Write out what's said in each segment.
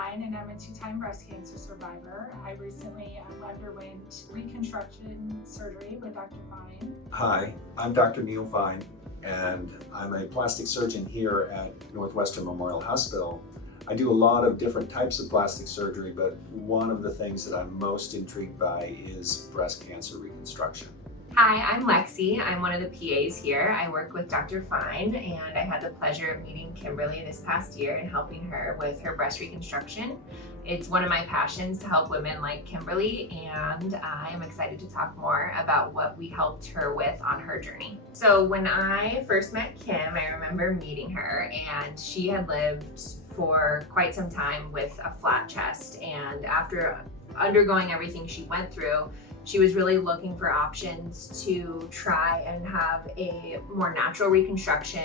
Fine, and I'm a two-time breast cancer survivor. I recently underwent reconstruction surgery with Dr. Fine. Hi, I'm Dr. Neil Fine, and I'm a plastic surgeon here at Northwestern Memorial Hospital. I do a lot of different types of plastic surgery, but one of the things that I'm most intrigued by is breast cancer reconstruction. Hi, I'm Lexi. I'm one of the PAs here. I work with Dr. Fine, and I had the pleasure of meeting Kimberly this past year and helping her with her breast reconstruction. It's one of my passions to help women like Kimberly, and I am excited to talk more about what we helped her with on her journey. So when I first met Kim, I remember meeting her, and she had lived for quite some time with a flat chest, and after undergoing everything she went through, she was really looking for options to try and have a more natural reconstruction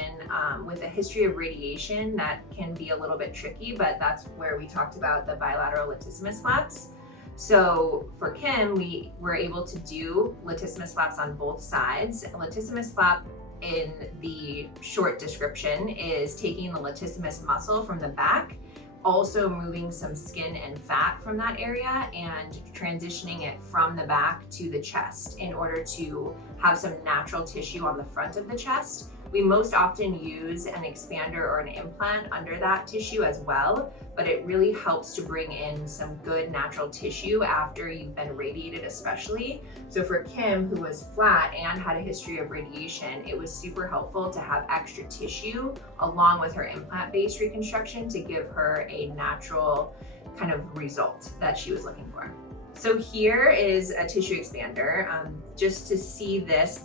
with a history of radiation that can be a little bit tricky, but that's where we talked about the bilateral latissimus flaps. So for Kim, we were able to do latissimus flaps on both sides. Latissimus flap, in the short description, is taking the latissimus muscle from the back, also moving some skin and fat from that area and transitioning it from the back to the chest in order to have some natural tissue on the front of the chest. We most often use an expander or an implant under that tissue as well, but it really helps to bring in some good natural tissue after you've been radiated especially. So for Kim, who was flat and had a history of radiation, it was super helpful to have extra tissue along with her implant-based reconstruction to give her a natural kind of result that she was looking for. So here is a tissue expander. Just to see this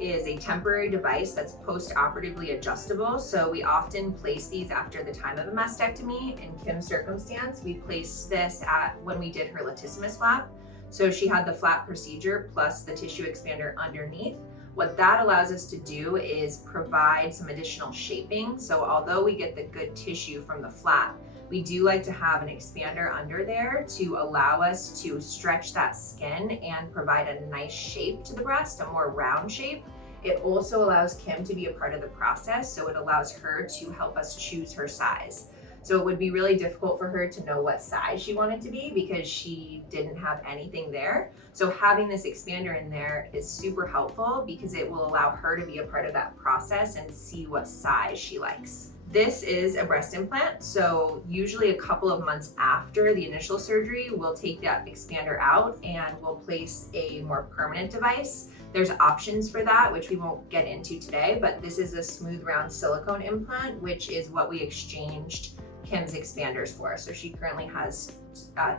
is a temporary device that's post-operatively adjustable. So we often place these after the time of a mastectomy. In Kim's circumstance, we placed this when we did her latissimus flap. So she had the flap procedure plus the tissue expander underneath. What that allows us to do is provide some additional shaping. So although we get the good tissue from the flap, we do like to have an expander under there to allow us to stretch that skin and provide a nice shape to the breast, a more round shape. It also allows Kim to be a part of the process, so it allows her to help us choose her size. So it would be really difficult for her to know what size she wanted to be because she didn't have anything there. So having this expander in there is super helpful because it will allow her to be a part of that process and see what size she likes. This is a breast implant, so usually a couple of months after the initial surgery, we'll take that expander out and we'll place a more permanent device. There's options for that, which we won't get into today, but this is a smooth round silicone implant, which is what we exchanged Kim's expanders for. So she currently has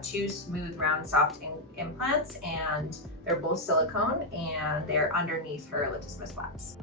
two smooth round soft implants, and they're both silicone and they're underneath her latissimus flaps.